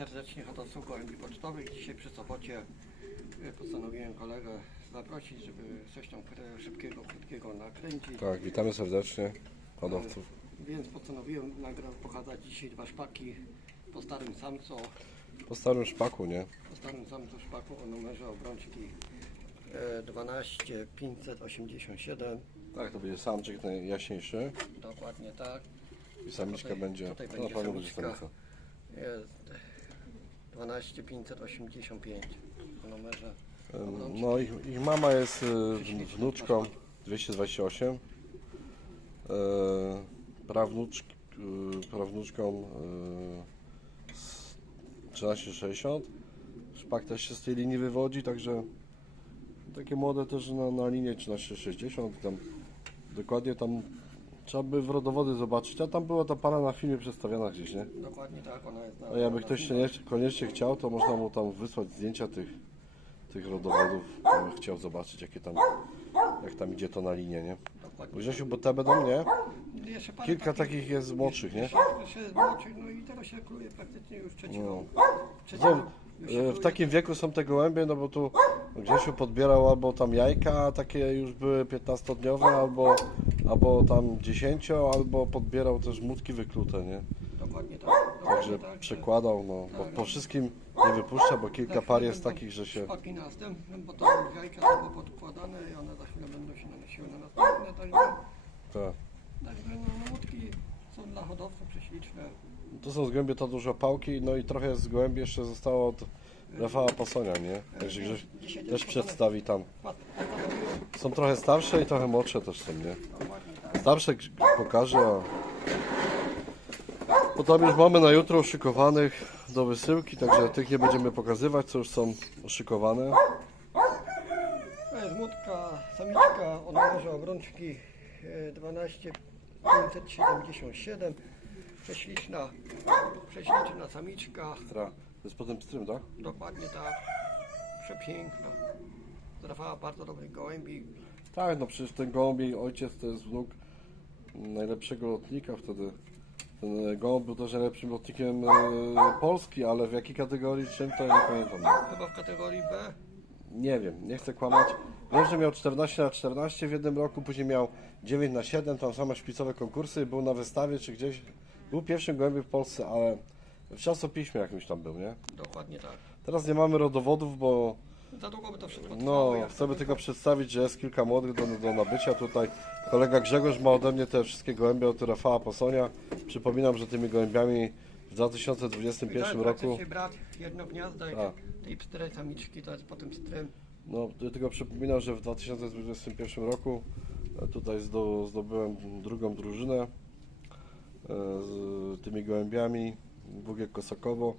serdecznie hodowców gołębi pocztowych. Dzisiaj przy sobocie y, postanowiłem kolegę zaprosić, żeby coś tam szybkiego, krótkiego nakręcić. Tak, witamy serdecznie hodowców. Y, Więc postanowiłem nagrać, pokazać dzisiaj dwa szpaki po starym samcu, Po starym szpaku, nie? po starym samcu szpaku o numerze obrączki y, 12587. Tak, to będzie samczyk najjaśniejszy Dokładnie tak. i samiczka Tutaj- będzie, tutaj no, będzie na pewno będzie samica. Jest 12585 o numerze Ym, obrączki. No ich, ich mama jest y, w- wnuczką 228, y, prawnucz, y, prawnuczką y, z 1360. Szpak też się z tej linii wywodzi, także takie młode też na, na linię 1360. Tam dokładnie tam trzeba by w rodowody zobaczyć, a tam była ta para na filmie przedstawiona gdzieś, nie? Dokładnie tak, ona jest na. A jakby na ktoś się filmie. nie, koniecznie chciał, to można mu tam wysłać zdjęcia tych, tych rodowodów, jakby chciał zobaczyć jakie tam, jak tam idzie to na linię, nie? Dokładnie. Grzesiu, bo te będą, nie? Jeszcze parę Kilka takich jest młodszych, nie? Jeszcze, jeszcze młodszych, no i teraz się kluje praktycznie już trzeciego. No. e, w kluje. takim wieku są te gołębie, no bo tu Grzesiu podbierał albo tam jajka, takie już były 15-dniowe, albo, albo tam 10, albo podbierał też mutki wyklute, nie? Dokładnie tak. Także tak, przekładał, no, bo po wszystkim nie wypuszcza, bo kilka Za par chwilę jest takich, że się... Szpaki następne, bo to jajka są podkładane i one za chwilę będą się nanosiły na następne. Także, Tak. także no, łódki są dla hodowców prześliczne. Tu są z gołębie to dużo pałki, no i trochę z gołębi jeszcze zostało od Rafała Pasonia, nie? Także Grześ też przedstawi tam. Są trochę starsze i trochę młodsze też są, nie? Starsze pokażę, a... Bo tam już mamy na jutro szykowanych do wysyłki, także tych nie będziemy pokazywać, co już są szykowane. To jest młotka, samiczka o numerze obrączki e, 12577. Prześliczna, prześliczna samiczka. Która jest potem pstrym, tak? Dokładnie tak. Przepiękna. Zrafała bardzo dobrych gołębi. Tak, no przecież ten gołąb ojciec to jest wnuk najlepszego lotnika wtedy. Ten gołąb był też najlepszym lotnikiem e, Polski, ale w jakiej kategorii czym to ja nie pamiętam. Chyba w kategorii B. Nie wiem, nie chcę kłamać. Wiem, że miał 14 na 14 w jednym roku, później miał 9 na 7, tam same szpicowe konkursy, był na wystawie czy gdzieś. Był pierwszym gołębiem w Polsce, ale w czasopiśmie jakimś tam był, nie? Dokładnie tak. Teraz nie mamy rodowodów, bo Za długo by to wszystko trwało. no, jak chcemy to tylko by- przedstawić, że jest kilka młodych do, do nabycia tutaj. Kolega Grzegorz ma ode mnie te wszystkie gołębie od Rafała Posonia. Przypominam, że tymi gołębiami w 2021 Tak, roku praktycznie brat jednogniazdek A. tej pstrej samiczki, to jest potem pstrym. No, ja tylko przypominam, że w 2021 roku e, tutaj zdo, zdobyłem drugą drużynę z tymi gołębiami WG Kosakowo.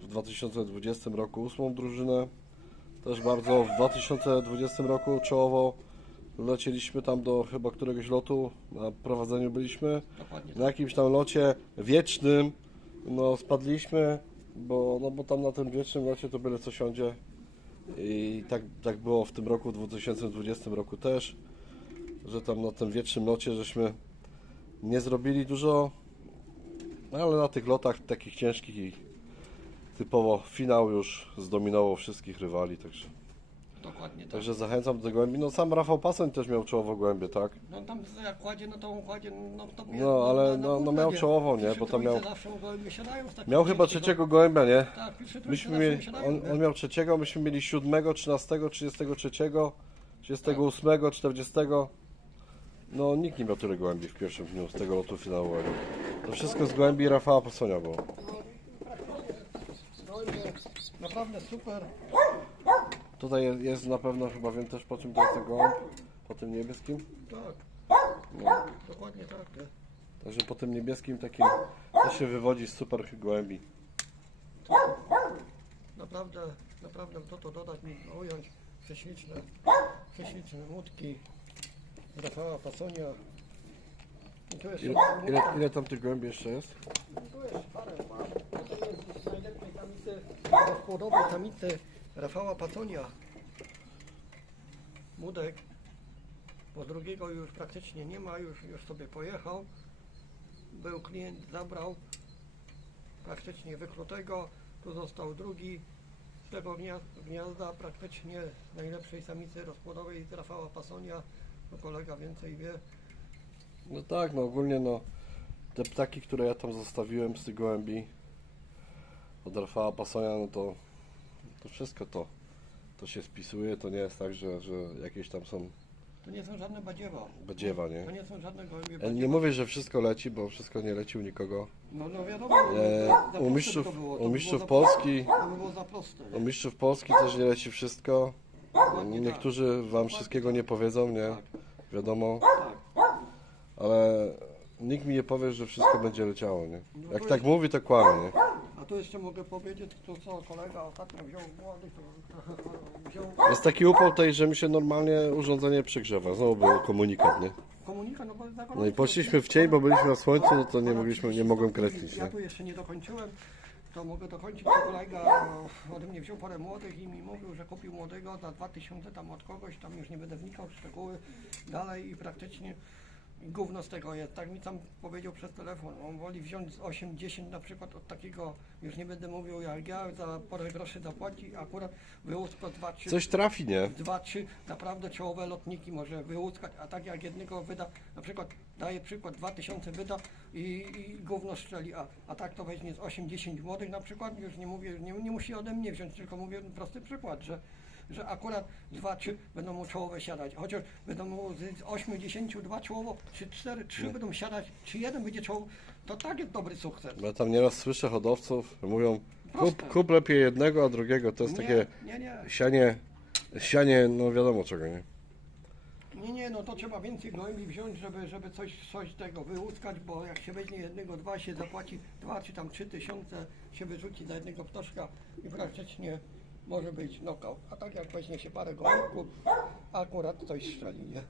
W 2020 roku ósmą drużynę. Też bardzo w 2020 roku czołowo lecieliśmy tam do chyba któregoś lotu, na prowadzeniu byliśmy. Dokładnie tak. Na jakimś tam locie wiecznym no spadliśmy, bo, no, bo tam na tym wiecznym locie to byle co siądzie. I tak, tak było w tym roku, w 2020 roku też, że tam na tym wiecznym locie żeśmy nie zrobili dużo, ale na tych lotach takich ciężkich i typowo finał już zdominował wszystkich rywali, także, Dokładnie tak. także zachęcam do tego głębi. No sam Rafał Pasoń też miał czołowo głębie, tak? No tam jak kładzie, no to on kładzie, no to No, ale no- no miał czołową, nie? Bo tam miał- Miał chyba trzeciego gołębia, nie? Tak, Myśmy mieli, on, on miał trzeciego, myśmy mieli siódmego, trzynastego, trzydziestego trzeciego, trzydziestego ósmego, czterdziestego. No nikt nie miał tyle gołębi w pierwszym dniu z tego lotu finałowego. To wszystko z gołębi Rafała Posonia było. Naprawdę super. Tutaj jest, jest na pewno, chyba wiem też po czym to jest ten gołąb, po tym niebieskim. Tak, No. dokładnie tak. Nie? Także po tym niebieskim takim też się wywodzi z super gołębi. Naprawdę, naprawdę to to dodać mi, ująć prześliczne, prześliczne łódki Rafała Pasonia. I tu jeszcze Ile, ile, ile tam tych gołębi jeszcze jest? Tu jest parę par. To jest z najlepszej samicy, rozpłodowej samicy Rafała Paconia. Mudek. Bo drugiego już praktycznie nie ma, już, już sobie pojechał. Był klient, zabrał praktycznie wyklutego. tu został drugi z tego gniazda, gniazda praktycznie najlepszej samicy rozpłodowej z Rafała Pasonia, no kolega więcej wie. No tak, no ogólnie no te ptaki, które ja tam zostawiłem z tych gołębi od Rafała Pasonia, no to, to wszystko to, to się spisuje, to nie jest tak, że, że jakieś tam są To nie są żadne badziewa. badziewa, To nie? nie są żadne gołębie badziewa. nie mówię, że wszystko leci, bo wszystko nie leci u nikogo. No, no wiadomo, E, za proste u mistrzów, było, u mistrzów Polski, za proste. u mistrzów Polski też nie leci wszystko. Dokładnie Niektórzy wam wszystkiego nie powiedzą, nie? Tak, Wiadomo, tak. Ale nikt mi nie powie, że wszystko będzie leciało, nie? No Jak to tak jest- mówi, to kłamie, nie? A tu jeszcze mogę powiedzieć, to co kolega ostatnio wziął młody, to wziął Jest taki upał tutaj, że mi się normalnie urządzenie przegrzewa. Znowu był komunikat, nie? komunikat, no bo za No i poszliśmy w cień, bo byliśmy na słońcu, no to nie mogliśmy, nie mogłem kręcić, Ja nie? tu jeszcze nie dokończyłem, to mogę dokończyć, to kolega ode mnie wziął parę młodych i mi mówił, że kupił młodego za 2000 tam od kogoś, tam już nie będę wnikał w szczegóły dalej i praktycznie gówno z tego jest, tak mi tam powiedział przez telefon, on woli wziąć z 8-10 na przykład od takiego, już nie będę mówił jak ja, za parę groszy zapłaci, akurat wyłusko 2-3 Coś trafi, nie? dwa, trzy naprawdę czołowe lotniki może wyłuskać, a tak jak jednego wyda, na przykład daje przykład 2000 wyda i, i gówno strzeli, a, a tak to weźmie z 8-10 młodych na przykład, już nie mówię, nie, nie musi ode mnie wziąć, tylko mówię prosty przykład, że że akurat dwa, trzy będą mu czołowe siadać, chociaż będą mu z 8, 10, dwa czołowo, czy cztery, trzy będą siadać, czy jeden będzie czołowo, to tak jest dobry sukces. Bo ja tam nieraz słyszę hodowców, mówią kup, kup lepiej jednego, a drugiego. To jest takie Nie, nie, nie. sianie, sianie, no wiadomo czego, nie? Nie, nie, no to trzeba więcej gołębi wziąć, żeby, żeby coś, coś tego wyłuskać, bo jak się weźmie jednego, dwa się zapłaci, dwa czy tam trzy tysiące się wyrzuci za jednego ptaszka i praktycznie może być knockout. A tak jak weźmie się parę gołębków, akurat coś strzeli, nie?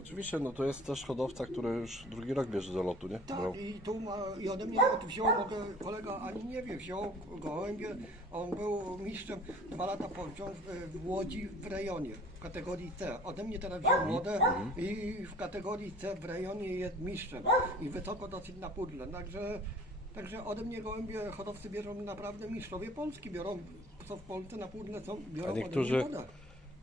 Oczywiście, no to jest też hodowca, który już drugi rok bierze do lotu, nie? Brał. Tak, i tu ma, i ode mnie nawet wziął, mogę, kolega ani nie wie, wziął gołębie, on był mistrzem dwa lata po wziął w, Łodzi w rejonie, w kategorii C. Ode mnie teraz wziął młode i w kategorii C w rejonie jest mistrzem i wysoko dosyć na pudle, także, także ode mnie gołębie hodowcy bierą naprawdę mistrzowie Polski, biorą, co w Polsce na pudle są, biorą A ode niektórzy- mnie wodę.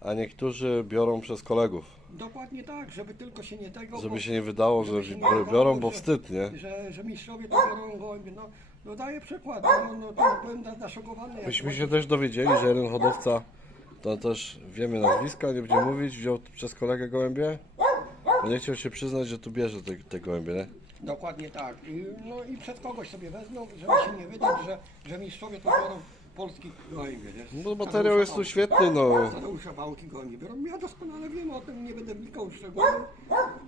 A niektórzy biorą przez kolegów, Dokładnie tak, żeby tylko się nie tego... żeby bo- się nie wydało, że żeby się nie biorą, bo że- wstyd, nie? że, że mistrzowie to biorą gołębie. No, no daję przykład, no, no to byłem za- zaszokowany. jak Myśmy się też dowiedzieli, że jeden hodowca, to też wiemy nazwiska, nie będziemy mówić, wziął przez kolegę gołębie, bo nie chciał się przyznać, że tu bierze te, te gołębie, nie? Dokładnie tak. I, no i przed kogoś sobie wezmą, żeby się nie wydać, że, że mistrzowie to biorą polskich gołębie. Nie? No materiał jest tu świetny, no. Tadeusza Bałki gołębie biorą. Ja doskonale wiem o tym, nie będę wnikał w szczegóły.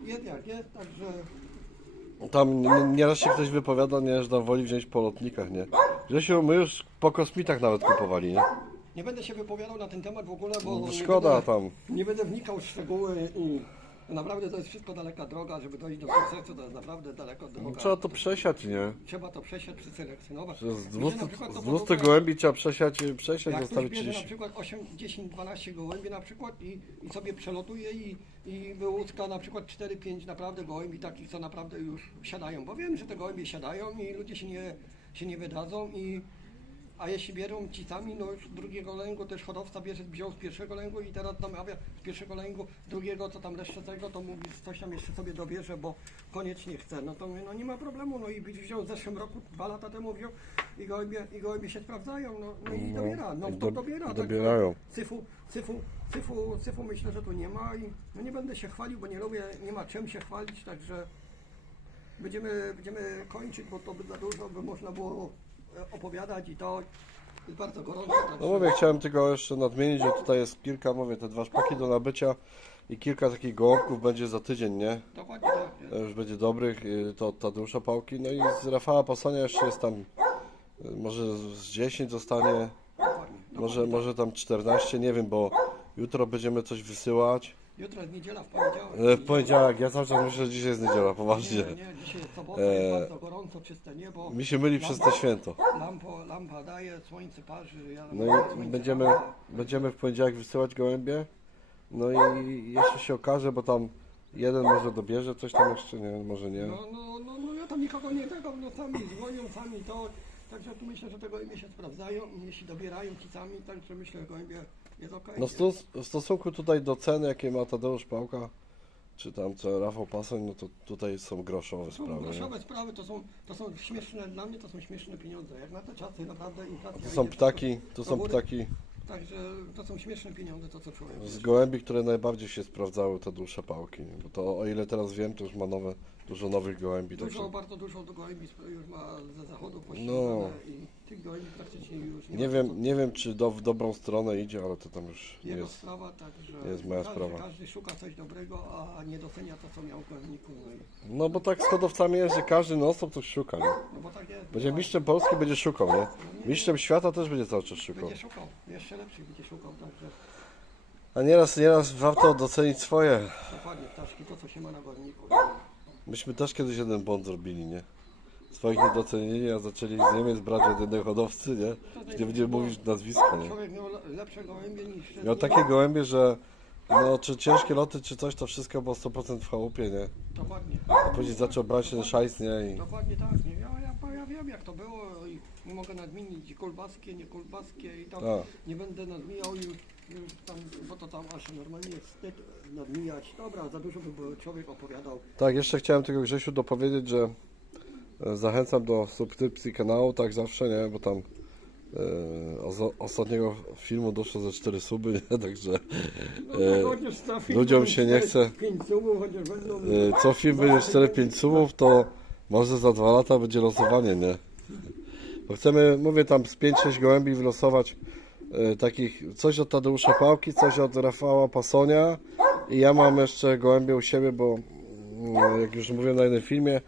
Jest jak jest, także... Tam n- nieraz się ktoś wypowiada, nie, że tam woli wziąć po lotnikach, nie? Grzesiu, my już po kosmitach nawet kupowali, nie? Nie będę się wypowiadał na ten temat w ogóle, bo... nie Szkoda będę- tam. Nie będę wnikał w szczegóły i naprawdę to jest wszystko daleka droga, żeby dojść do sukcesu, to jest naprawdę daleka droga. Trzeba to przesiać, nie? Trzeba to przesiać, przeselekcjonować. Z Mi się 200, na przykład to z 200 podoba, gołębi trzeba przesiać, przesiać Jak ktoś zostawić bierze na 30. przykład 8, 10, 12 gołębi na przykład i, i sobie przelotuje i, i wyłuska na przykład 4-5 naprawdę gołębi takich, co naprawdę już siadają. Bo wiem, że te gołębie siadają i ludzie się nie, się nie wydadzą i a jeśli bierą ci sami, no już drugiego lęgu też hodowca bierze, wziął z pierwszego lęgu i teraz namawia z pierwszego lęgu drugiego, co tam jeszcze tego, to mówi, coś tam jeszcze sobie dobierze, bo koniecznie chce. No to mówię, no nie ma problemu, no i wziął w zeszłym roku, dwa lata temu wziął i gołębie, i gołębie się sprawdzają, no, no i No, dobiera, no to do- dobiera. tak, dobierają. Cyfu, cyfu, cyfu, cyfu myślę, że tu nie ma i no nie będę się chwalił, bo nie lubię, nie ma czym się chwalić, także będziemy, będziemy kończyć, bo to by za dużo by można było opowiadać i to jest bardzo gorąco. No mówię, chciałem tylko jeszcze nadmienić, że tutaj jest kilka, mówię, te dwa szpaki do nabycia i kilka takich gołąbków będzie za tydzień, nie? Dokładnie tak. To już będzie dobrych, y, to od Tadeusza Pałki, no i z Rafała Pasania jeszcze jest tam, y, może z 10 zostanie, może, dokładnie może tam 14, nie wiem, bo jutro będziemy coś wysyłać. Jutro jest niedziela, w poniedziałek. E, W poniedziałek, ja cały czas myślę, że dzisiaj jest niedziela, poważnie. Nie, nie, dzisiaj jest sobota, jest bardzo gorąco, czyste niebo. Mi się myli przez to święto. Lampo, lampa daje, słońce parzy. Ja No słońce i będziemy, będziemy w poniedziałek wysyłać gołębie. No i jeszcze się okaże, bo tam jeden może dobierze coś tam jeszcze, nie, może nie. No, no, no, no ja tam nikogo nie tego, no sami dzwonią, sami to. Także tu myślę, że te gołębie się sprawdzają jeśli dobierają kicami, także myślę, że gołębie okej. No nie? stos, w stosunku tutaj do ceny, jakie ma Tadeusz Pałka, czy tam co Rafał Pasoń, no to tutaj są groszowe Są sprawy. nie? groszowe sprawy, to są, to są śmieszne, dla mnie to są śmieszne pieniądze. Jak na te czasy naprawdę inflacja To są ptaki, do to są góry, ptaki Także to są śmieszne pieniądze, to co człowiek. z gołębi, które najbardziej się sprawdzały, te dłuższe pałki. nie? Bo to o ile teraz wiem, to już ma nowe, dużo nowych gołębi. Dużo, Także bardzo dużo do gołębi już ma ze zachodu No. i tych gołębi praktycznie już nie, nie wiem, co- nie wiem czy do, w dobrą stronę idzie, ale to tam już nie Jego jest. sprawa, także nie jest moja każdy, sprawa. każdy szuka coś dobrego, a nie docenia to, co miał w gołębniku. No, i, No bo tak z hodowcami jest, że każdy non stop coś szuka. Nie? no bo tak jest. Będzie no, mistrzem Polski, będzie szukał, nie? Mistrzem świata też będzie cały czas szukał. Będzie szukał, jeszcze lepszych będzie szukał, także A nieraz, nieraz warto docenić swoje. dokładnie ptaszki, to co się ma na gołębniku. Myśmy też kiedyś jeden błąd zrobili, nie? Swoich nie docenili, a zaczęli z Niemiec brać od jednego hodowcy, nie? Nie będziemy mówić nazwiska, nie? Człowiek miał le- lepsze gołębie niż... Miał takie gołębie, że no, czy ciężkie loty, czy coś, to wszystko było 100% w chałupie, nie? Dokładnie. A później zaczął brać ten szajs, nie? I... Dokładnie tak, nie? Ja, ja, ja wiem jak to było i nie mogę nadmienić i kulbaskie, nie kulbaskie i tam Tak. nie będę nadmijał już, już tam, bo to tam aż normalnie jest wstyd nadmijać. Dobra, za dużo by było, człowiek opowiadał. Tak, jeszcze chciałem tylko Grzesiu dopowiedzieć, że e, zachęcam do subskrypcji kanału, tak zawsze, nie? Bo tam e, ozo- ostatniego filmu doszło ze 4 suby, nie? Także No, E, chociaż za film ludziom będą się nie cztery- chce. Pięć chociaż będą... e, co film będzie 4-5 sumów, to może za 2 lata będzie losowanie, nie? Bo chcemy, mówię tam z 5-6 gołębi wylosować takich, coś od Tadeusza Pałki, coś od Rafała Pasonia i ja mam jeszcze gołębie u siebie, bo mm, jak już mówiłem na jednym filmie,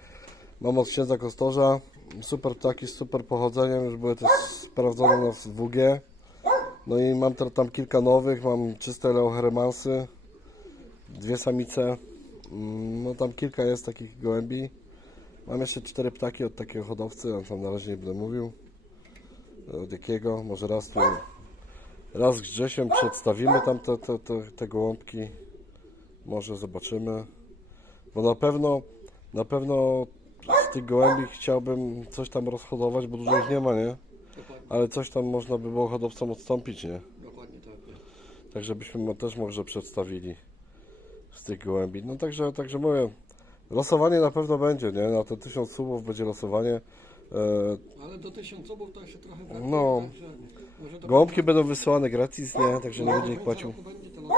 mam od księdza Kostorza super ptaki z super pochodzeniem, już były też sprawdzone na WG. No i mam tam kilka nowych, mam czyste Leoheremansy, dwie samice, Mm, no tam kilka jest takich gołębi. Mam jeszcze cztery ptaki od takiego hodowcy, a tam na razie nie będę mówił. Od jakiego, może raz tu, raz z Grzesiem przedstawimy tam te, te, te, te gołąbki. Może zobaczymy. Bo na pewno, na pewno z tych gołębi chciałbym coś tam rozhodować, bo dużo ich nie ma, nie? Dokładnie, Ale coś tam można by było hodowcom odstąpić, nie? dokładnie tak. Tak żebyśmy mo- też może przedstawili z tych gołębi. No także, także mówię, losowanie na pewno będzie, nie? Na te tysiąc subów będzie losowanie. E, Ale do tysiąc subów to jeszcze trochę brakuje, No. także może do gołąbki będą wysyłane gratis, nie? Także nie będzie ich końca płacił. no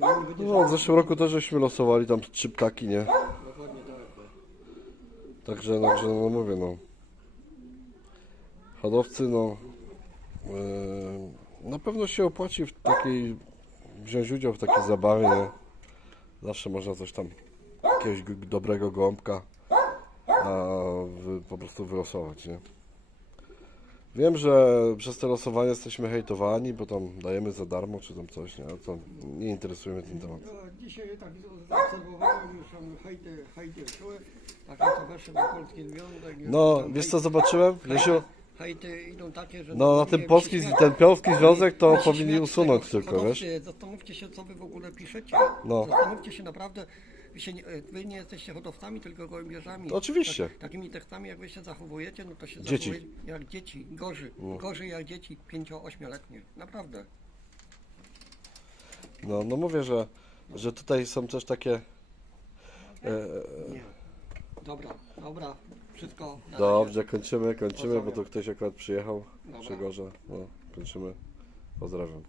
no No, w zeszłym roku też żeśmy losowali tam trzy ptaki, nie? Tak. nie. Także, także no mówię, no. Hodowcy, no. e, na pewno się opłaci w takiej, wziąć udział w takiej zabawie, nie? Zawsze można coś tam, jakiegoś dobrego gołąbka a, wy, po prostu wylosować, nie? Wiem, że przez te losowanie jesteśmy hejtowani, bo tam dajemy za darmo czy tam coś, nie? To nie interesuje mnie ten temat. No, dzisiaj tak zaobserwowałem już tam hejty, hejty szły, tak jak to weszły na polski związek. już No, tam wiesz co zobaczyłem? Grzesiu? Hejty idą takie, że... No, na nie polski, ten polski związek to się powinni z usunąć tylko, wiesz? Hodowcy, Zastanówcie się, co wy w ogóle piszecie. No. Zastanówcie się naprawdę, się nie, wy nie jesteście hodowcami, tylko gołębiarzami. Oczywiście. Tak, takimi tekstami, jak wy się zachowujecie, no to się Dzieci. No. zachowujecie jak dzieci, gorzej. Gorzej jak dzieci 5-8-letnie. Naprawdę. No, no mówię, że, że tutaj są też takie. E, Nie. Dobra, dobra, wszystko. na razie. dobrze, kończymy, kończymy, bo tu Pozdrawiam. ktoś akurat przyjechał. Dobra. Przegorze. No, kończymy. Pozdrawiam.